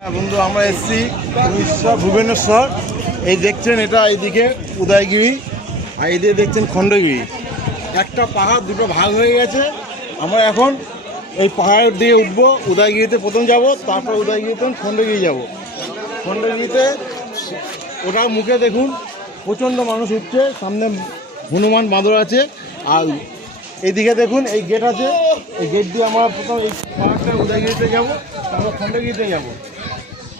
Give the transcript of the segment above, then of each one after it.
হ্যাঁ বন্ধু, আমরা এসেছি উড়িষ্যা ভুবনেশ্বর। এই দেখছেন, এটা এইদিকে উদয়গিরি আর এইদিকে দেখছেন খণ্ডগিরি। একটা পাহাড় দুটো ভাগ হয়ে গেছে। আমরা এখন এই পাহাড়ের দিকে উঠবো। উদয়গিরিতে প্রথম যাব, তারপর উদয়গিরিতে খণ্ডগিরি যাব। খণ্ডগিরিতে ওটার মুখে দেখুন প্রচণ্ড মানুষ উঠছে। সামনে হনুমান বাঁদর আছে। আর এইদিকে দেখুন এই গেট আছে। এই গেট দিয়ে আমরা প্রথম এই পাহাড়টা উদয়গিরিতে যাব, তারপর খণ্ডগিরিতে যাব।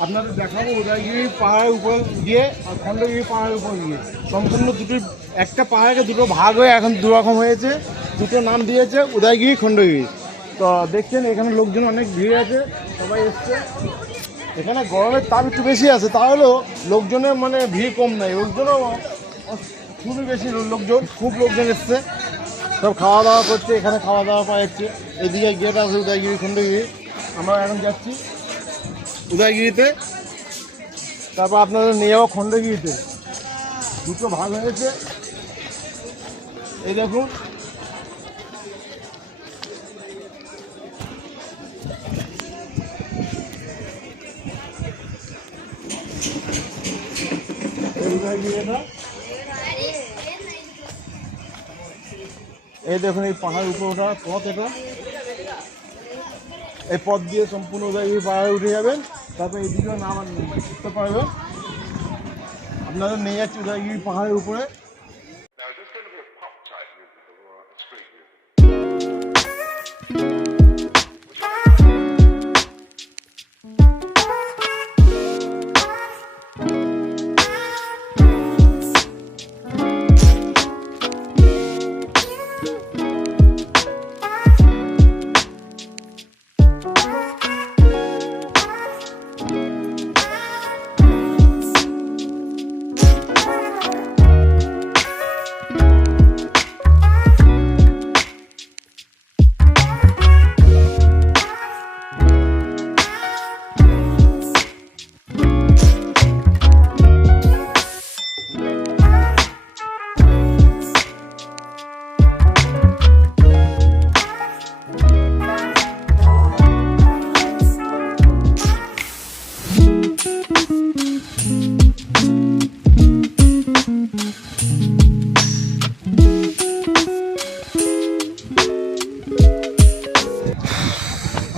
আপনাদের দেখাবো উদয়গিরি পাহাড়ের উপর গিয়ে আর খণ্ডগিরি পাহাড়ের উপর গিয়ে। সম্পূর্ণ দুটি, একটা পাহাড়কে দুটো ভাগ হয়ে এখন দুরকম হয়েছে। দুটো নাম দিয়েছে, উদয়গিরি, খণ্ডগিরি। তো দেখছেন এখানে লোকজন অনেক ভিড় আছে, সবাই এসছে। এখানে গরমের তাপ একটু বেশি আছে, তাহলেও লোকজনের মানে ভিড় কম নাই। লোকজনও খুবই বেশি লোকজন, খুব লোকজন এসছে। সব খাওয়া দাওয়া করছে, এখানে খাওয়া দাওয়া পাওয়া যাচ্ছে। এদিকে গেট আছে উদয়গিরি, খণ্ডগিরি। আমরা এখন যাচ্ছি উদয়গিরিতে, তারপর আপনাদের নিয়ে যাবো খণ্ডগিরিতে। দুটো ভাগ হয়েছে, এই দেখুন। উদয়গিরিটা এই দেখুন, এই পাহাড়ের উপর ওঠার পথ। এটা এই পথ দিয়ে সম্পূর্ণ উদয়গিরি পাহাড়ে উঠে যাবেন, তারপর এইদিকেও নাম উঠতে পারবেন। আপনাদের নিয়ে যাচ্ছি উদয়গিরি পাহাড়ের উপরে।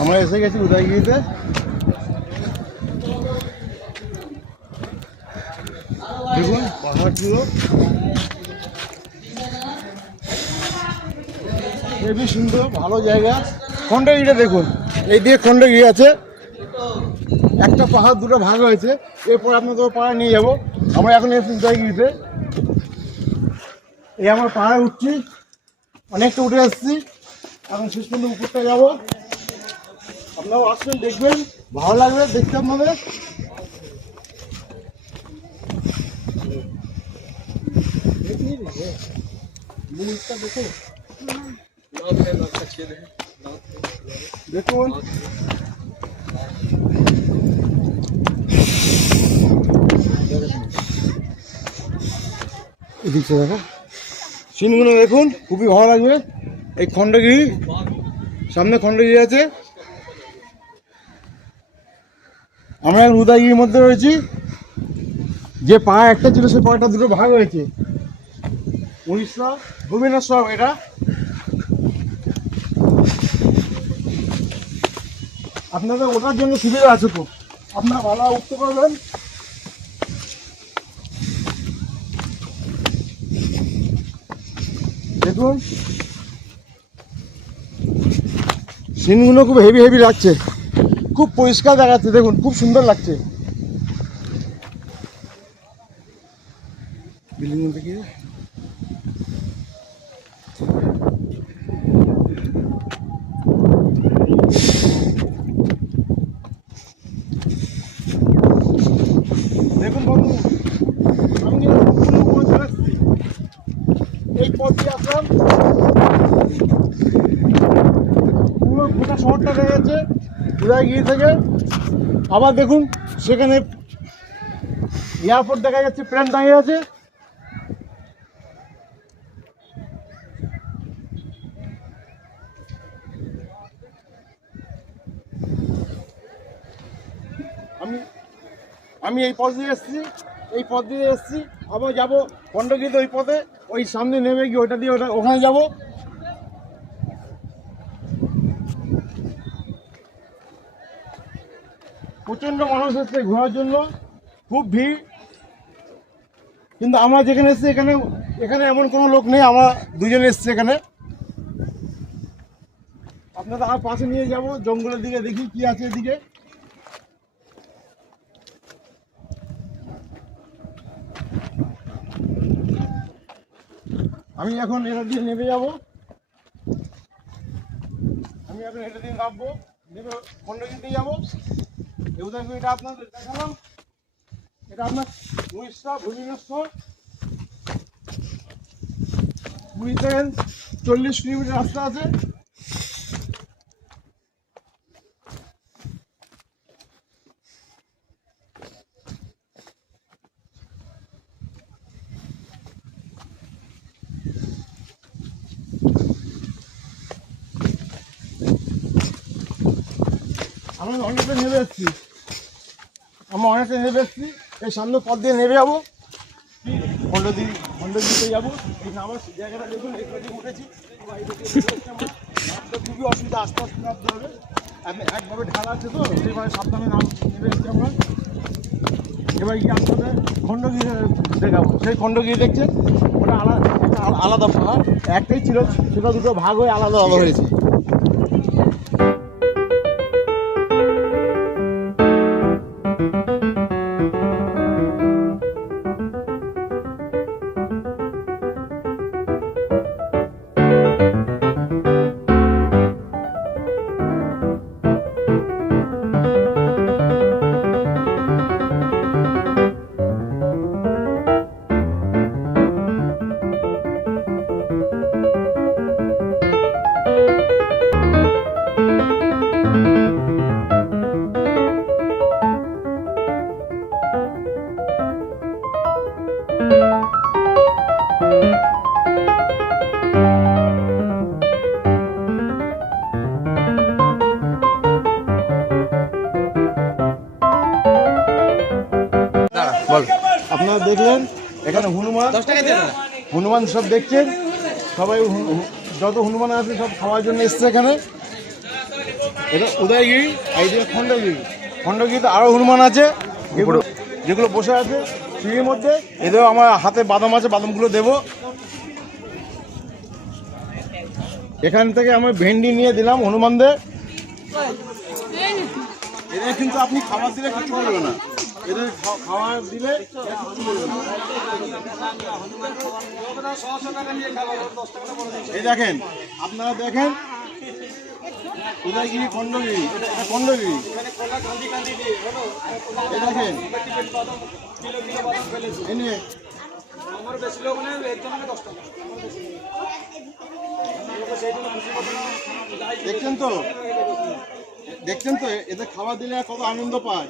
আমরা এসে গেছি উদয়গিরিতে। দেখুন পাহাড়গুলো খুবই সুন্দর, ভালো জায়গা। খণ্ডগিরিটা দেখুন, এই দিয়ে খণ্ডগিরি আছে। একটা পাহাড় দুটো ভাগ হয়েছে। এরপর আপনাদের পাহাড় নিয়ে যাব। আমরা এখন এসেছি উদয়গিরিতে। এই আমরা পাহাড়ে উঠছি, অনেকটা উঠে আসছি। এখন শেষ পর্যন্ত উপরটা যাবো। আপনারাও আসবেন, দেখবেন, ভালো লাগবে দেখতে আপনাদের। দেখুন এদিকে দেখো, সিনগুলো দেখুন, খুবই ভালো লাগবে। এই খণ্ডগিরি, সামনে খণ্ডগিরি আছে। আমরা এখন উদয়গিরির মধ্যে রয়েছি। যে পাহাড় একটা ছিল, সে পাহাড়টা দুটো ভাগ হয়েছে। উড়িষ্যা ভুবনেশ্বর এটা। আপনাদের ওঠার জন্য সুবিধা আছে, খুব আপনারা ভালো উঠতে পারবেন। দেখুন সিনগুলো খুব হেভি হেভি লাগছে, খুব পরিষ্কার দেখাচ্ছে। দেখুন খুব সুন্দর লাগছে। বিল্ডিং থেকে দেখুন বন্ধু, আমি এই পথ দিয়ে আসলাম। পুরো গোটা শহরটা দেখা যাচ্ছে উদয়গিরি থেকে। আবার দেখুন সেখানে এয়ারপোর্ট দেখা যাচ্ছে, প্লেন দাঁড়িয়ে আছে। আমি এই পথ দিয়ে এসেছি আবার যাবো খণ্ডগিরিতে, ওই পথে ওই সামনে নেমে গিয়ে ওইটা দিয়ে ওখানে যাব। প্রচণ্ড মানুষ এসছে ঘোরার জন্য, খুব ভিড়। কিন্তু আমরা যেখানে এসেছি এখানে এমন কোনো লোক নেই, আমরা দুজনে এসেছি এখানে। আপনাদের আর পাশে নিয়ে যাব, জঙ্গলের দিকে দেখি কি আছে এদিকে। আমি এখন এটা দিয়ে নেমে যাব, নামবো, নেমে খণ্ডগিরিতে যাবো। এটা আপনাদের দেখালাম, এটা আপনার উড়িষ্যা ভুবনেশ্বর 20 থেকে 40 কিলোমিটার রাস্তা আছে। আমরা অনেকটা নেমে এসেছি, এই সামনে পথ দিয়ে নেমে যাবো, খণ্ডগিরিতে যাবো। এই নামার জায়গাটা দেখুন, এখানে উঠেছি, খুবই অসুবিধা, আস্তে আস্তে নামতে হবে, একভাবে ঢালা আছে তো, সেইভাবে সাবধানে নেমে এসেছি আমরা। এবার গিয়ে আস্তে আস্তে খণ্ডগিরি দেখাবো। সেই খণ্ডগিরি দেখছেন, ওটা আলাদা পাহাড়, একটাই ছিল, সেটা দুটো ভাগ হয়ে আলাদা হয়েছে। আপনারা দেখলেন এখানে হনুমান সব দেখছেন, সবাই যত হনুমান আছে সব খাওয়ার জন্য এসছে এখানে। এটা উদয়গিরি, এইদিকে খণ্ডগিরিতে আরও হনুমান আছে যেগুলো বসে আছে সিঁড়ির মধ্যে। এদেরও আমার হাতে বাদাম আছে, বাদামগুলো দেবো। এখান থেকে আমি ভেন্ডি নিয়ে দিলাম হনুমানদের। এদের কিন্তু আপনি খাবার দিলে কিছু বলবে না, এদের খাবার দিলে এই দেখেন, আপনারা দেখেন উদয়গিরি খণ্ডগিরি, এটা খণ্ডগিরি। এই দেখেন দেখছেন তো এদের খাবার দিলে কত আনন্দ পায়।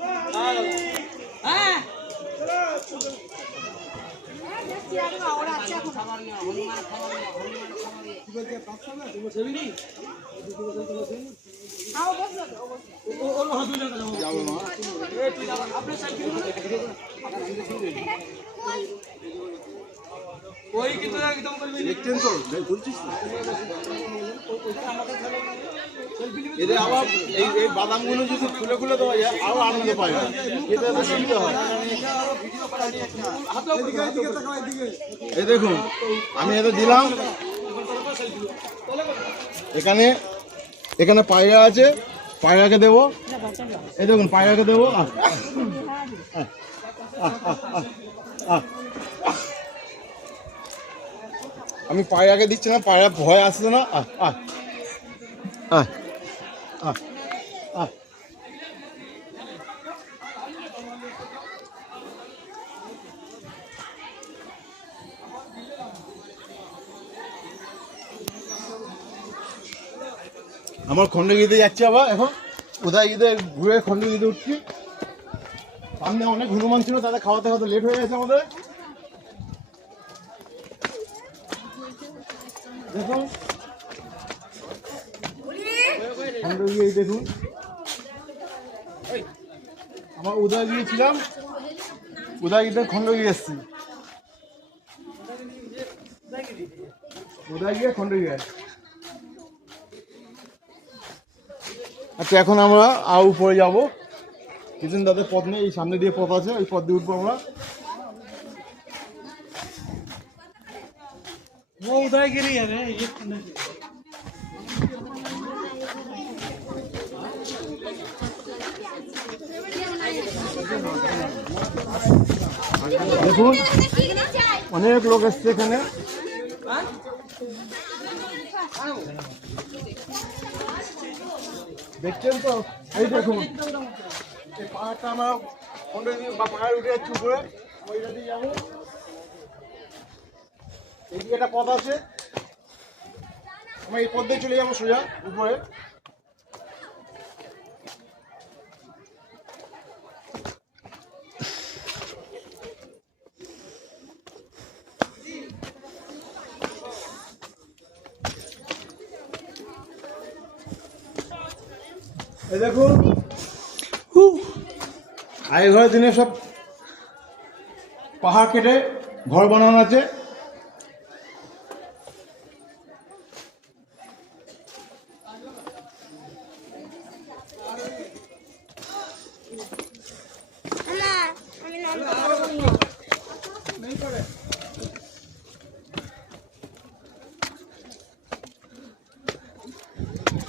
দেখছেন তো, বলছিস এদের আবার এই বাদামগুলো যদি খুলে খুলে দেওয়া যায় আরো আনন্দ পায়, এতে সুবিধা হয়। এই দেখুন আমি এদের দিলাম, এখানে পায়রা আছে, পায়রাকে দেবো। এই দেখুন পায়রাকে দেবো। আমি পায়রাকে দিচ্ছি না, পায়রা ভয় আসছে না। আমার খণ্ডগিরিতে যাচ্ছি, আবার এখন উদয়গিরিতে ঘুরে খণ্ডগিরিতে উঠছি। সামনে অনেক হনুমান ছিল, তাদের খাওয়াতে খাওয়াতে লেট হয়ে গেছে আমাদের। দেখুন খণ্ডগিরি দেখুন, আমার উদয়গিরি ছিলাম, উদয়গিরিতে খণ্ডগিরি এসেছি, উদয়গিরি খণ্ডগিরি। আচ্ছা এখন আমরা আর উপরে যাবো, কিছুদিন তাদের পথ নেই, এই সামনে দিয়ে পথ আছে, ওই পথ দিয়ে উঠবো আমরা। वो उदयगिरी है रे ये দেখুন অনেক লোক এসছে এখানে। দেখছেন তো, এই দেখুন এই পাহাড়টা আমরা পাহাড় উঠে যাচ্ছি উপরে, ওইটা দিয়ে যাবো। এইদিকে একটা পথ আছে, আমরা এই পথ দিয়ে চলে যাবো সোজা উপরে। এই দেখুন আগের দিনে সব পাহাড় কেটে ঘর বানানো আছে।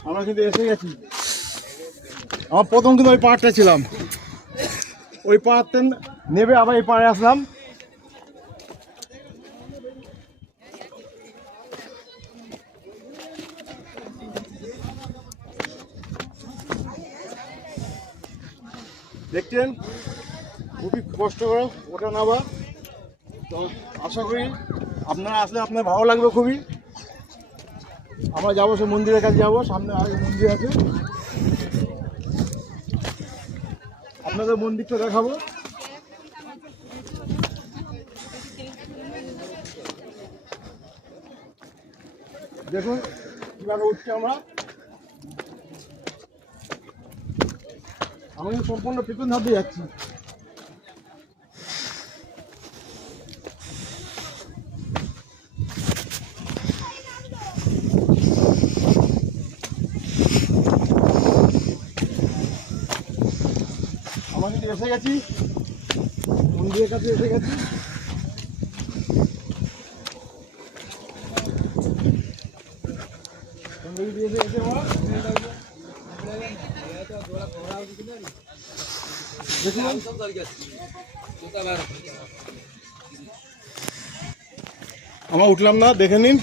আমরা কিন্তু এসে গেছি, আমার প্রথম কিন্তু ওই পাহাড়টা ছিলাম, ওই পাহাড়টা নেবে আবার এই পাহাড়ে আসলাম। দেখছেন খুবই কষ্ট করে ওটা নামা, তো আশা করি আপনারা আসলে আপনার ভালো লাগবে খুবই। আমরা যাবো সে মন্দিরের কাছে যাবো, সামনে আরেক মন্দির আছে, আপনাদের মন্দিরটা দেখাবো। দেখুন কিভাবে উঠছি আমরা, আমি সম্পূর্ণ পিছন ধাপ দিয়ে যাচ্ছি। আমরা কিন্তু এসে গেছি, মন্দিরের কাছে এসে গেছি। আমরা উঠলাম না, দেখে নিন।